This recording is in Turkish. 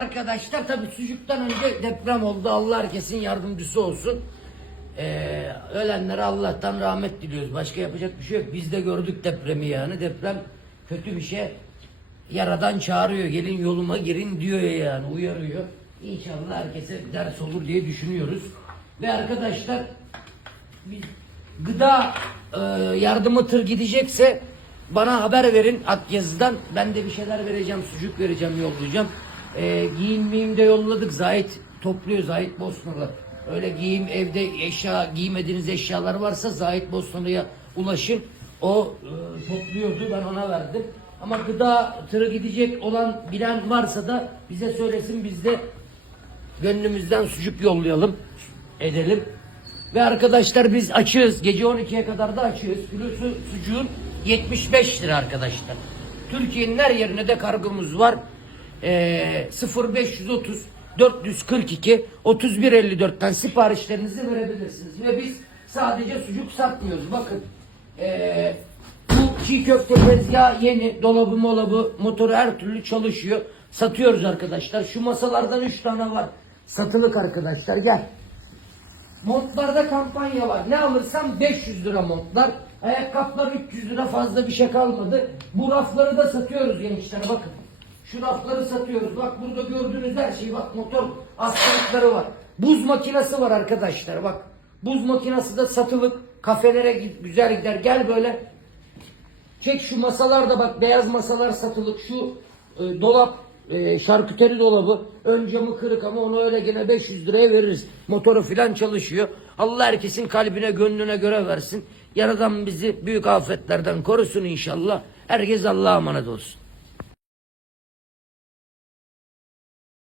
Arkadaşlar tabii sucuktan önce deprem oldu. Allah herkesin yardımcısı olsun. Ee, ölenlere Allah'tan rahmet diliyoruz. Başka yapacak bir şey yok. Biz de gördük depremi yani. Deprem kötü bir şey. Yaradan çağırıyor. Gelin yoluma girin diyor yani. Uyarıyor. İnşallah herkese ders olur diye düşünüyoruz. Ve arkadaşlar biz gıda e, yardımı tır gidecekse bana haber verin Akyazı'dan. Ben de bir şeyler vereceğim, sucuk vereceğim, yollayacağım. E, giyim miyim de yolladık. Zahit topluyor, Zahit Bosnalı. Öyle giyim, evde eşya, giymediğiniz eşyalar varsa Zahit Bosnalı'ya ulaşın. O e, topluyordu, ben ona verdim. Ama gıda tırı gidecek olan bilen varsa da bize söylesin biz de gönlümüzden sucuk yollayalım, edelim. Ve arkadaşlar biz açığız. Gece 12'ye kadar da açığız. Kilosu sucuğun 75 lira arkadaşlar. Türkiye'nin her yerine de kargomuz var. Ee, 0530 442 3154'ten siparişlerinizi verebilirsiniz. Ve biz sadece sucuk satmıyoruz. Bakın. Ee, bu çiğ köfte tezgahı yeni. Dolabı molabı motoru her türlü çalışıyor. Satıyoruz arkadaşlar. Şu masalardan 3 tane var. Satılık arkadaşlar gel. Montlarda kampanya var. Ne alırsam 500 lira montlar. Ayakkabılar 300 lira fazla bir şey kalmadı. Bu rafları da satıyoruz gençler bakın. Şu rafları satıyoruz. Bak burada gördüğünüz her şey bak motor hastalıkları var. Buz makinesi var arkadaşlar bak. Buz makinesi de satılık. Kafelere güzel gider. Gel böyle. Çek şu masalarda bak beyaz masalar satılık. Şu e, dolap e, şarküteri dolabı ön camı kırık ama onu öyle gene 500 liraya veririz. Motoru filan çalışıyor. Allah herkesin kalbine gönlüne göre versin. Yaradan bizi büyük afetlerden korusun inşallah. Herkes Allah'a emanet olsun.